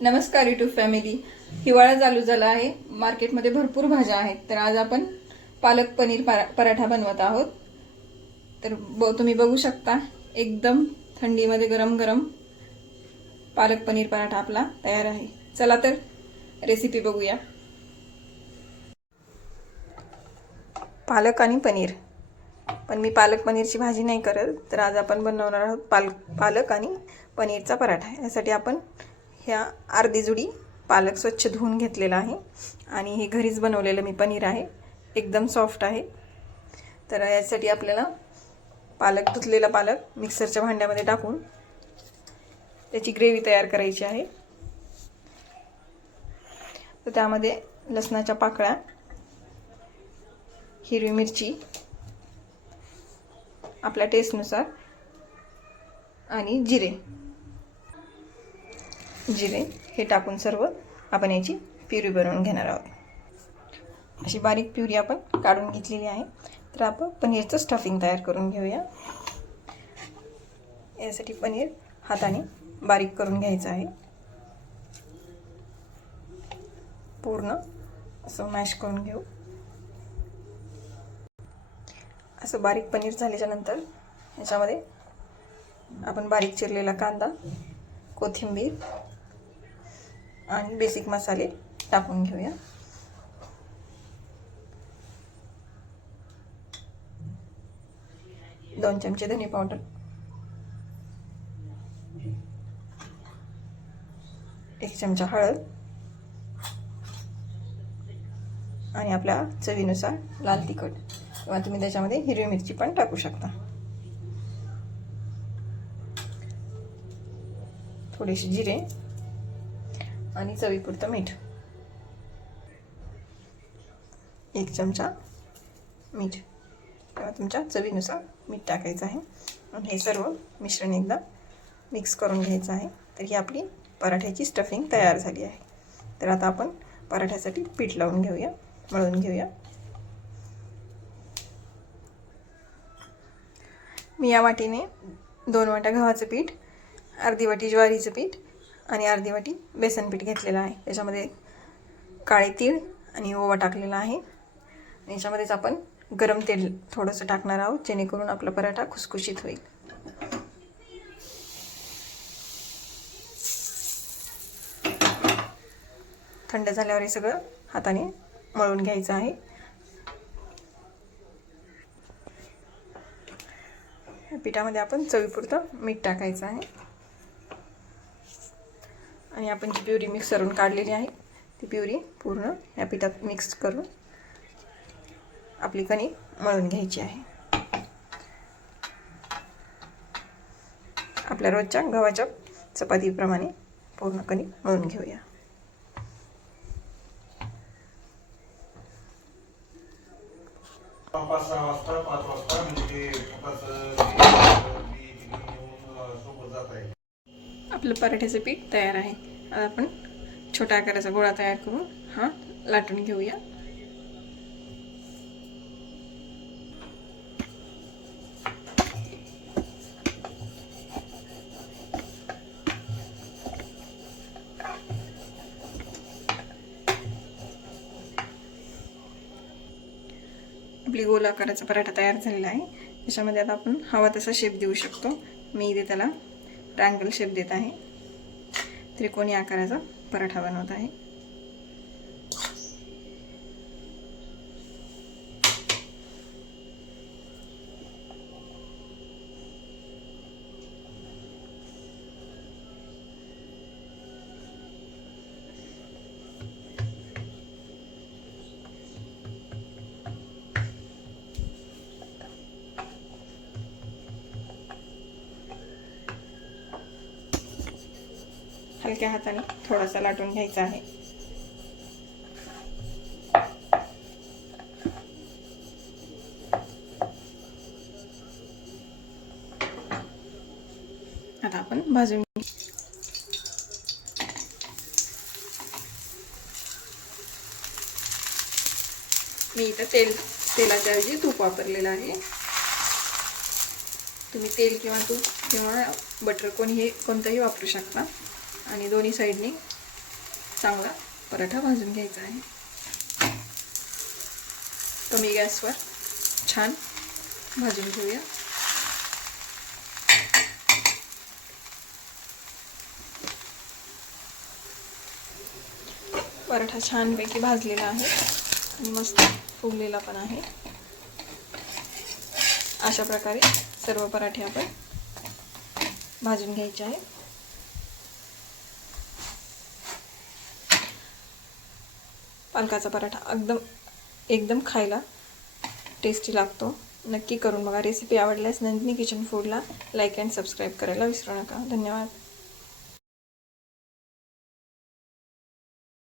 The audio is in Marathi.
नमस्कार यूट्यूब फॅमिली. हिवाळा चालू झाला आहे. मार्केटमध्ये भरपूर भाज्या आहेत. तर आज आपण पालक पनीर पराठा बनवत आहोत. तर तुम्ही बघू शकता, एकदम थंडीमध्ये गरम गरम पालक पनीर पराठा आपला तयार आहे. चला तर रेसिपी बघूया. पालक आणि पनीर, पण मी पालक पनीरची भाजी नाही करत. तर आज आपण बनवणार आहोत पालक आणि पनीरचा पराठा. यासाठी आपण ह्या अर्धी जुडी पालक स्वच्छ धुवून घेतलेला आहे आणि हे घरीच बनवलेलं मी पनीर आहे. एकदम सॉफ्ट आहे. तर यासाठी आपल्याला धुतलेला पालक मिक्सरच्या भांड्यामध्ये टाकून त्याची ग्रेव्ही तयार करायची आहे. तर त्यामध्ये लसणाच्या पाकळ्या, हिरवी मिरची आपल्या टेस्टनुसार आणि जिरे हे टाकून सर्व आपण याची प्युरी बनवून घेणार आहोत. अशी बारीक प्युरी आपण काढून घेतलेली आहे. तर आपण पनीरचं स्टफिंग तयार करून घेऊया. यासाठी पनीर हाताने बारीक करून घ्यायचं आहे. पूर्ण असं मॅश करून घेऊ. असं बारीक पनीर झाल्याच्या नंतर याच्यामध्ये आपण बारीक चिरलेला कांदा, कोथिंबीर आणि बेसिक मसाले टाकून घेऊया. दोन चमचे धने पावडर, एक चमचा हळद आणि आपल्या चवीनुसार लाल तिखट, किंवा तुम्ही त्याच्यामध्ये हिरवी मिरची पण टाकू शकता. थोडेसे जिरे आणि चवीपुरतं मीठ, एक चमचा मीठ किंवा तुमच्या चवीनुसार मीठ टाकायचं आहे. आणि हे सर्व मिश्रण एकदा मिक्स करून घ्यायचं आहे. तर ही आपली पराठ्याची स्टफिंग तयार झाली आहे. तर आता आपण पराठ्यासाठी पीठ लावून घेऊया, मळून घेऊया. मी या वाटीने 2 वाट्या गव्हाचं पीठ, अर्धी वाटी ज्वारीचं पीठ आणि अर्धी वाटी बेसन पीठ घेतलेलं आहे. त्याच्यामध्ये काळे तीळ आणि ओवा टाकलेला आहे. आणि याच्यामध्येच आपण गरम तेल थोडंसं टाकणार आहोत, जेणेकरून आपला पराठा खुसखुशीत होईल. थंड झाल्यावर हे सगळं हाताने मळून घ्यायचं आहे. पिठामध्ये आपण चवीपुरतं मीठ टाकायचं आहे. आणि आपण जी प्युरी मिक्स करून काढलेली आहे ती प्युरी पूर्ण या पिठात मिक्स करून आपली कणिक मळून घ्यायची आहे. आपल्या रोजच्या गव्हाच्या चपातीप्रमाणे पूर्ण कणिक मळून घेऊया. आपलं पराठ्याचं पीठ तयार आहे. आता आपण छोट्या आकाराचा गोळा तयार करून हा लाटून घेऊया. आपली गोल आकाराचा पराठा तयार झालेला आहे. त्याच्यामध्ये आता आपण हवा तसा शेप देऊ शकतो. मी इथे त्याला ट्रायंगल शेप देत आहे. त्रिकोणी आकाराचा पराठा बनवत आहे. हलक्या हाताने थोडासा लाटून घ्यायचा आहे. आता आपण भाजून मी इथं तेलाच्या ऐवजी तूप वापरलेलं आहे. तुम्ही तेल किंवा तूप किंवा बटर कोणताही वापरू शकता. आणि दोन्ही साईडने चांगला पराठा भाजून घ्यायचा आहे. कमी गॅसवर छान भाजून घेऊया. पराठा छानपैकी भाजलेला आहे आणि मस्त फुगलेला पण आहे. अशा प्रकारे सर्व पराठे आपण भाजून घ्यायचे आहेत. पालकाचा पराठा एकदम खायला टेस्टी लागतो. नक्की करून बघा. रेसिपी आवडल्यास नंदिनी किचन फूडला लाईक अँड सबस्क्राईब करायला विसरू नका. धन्यवाद.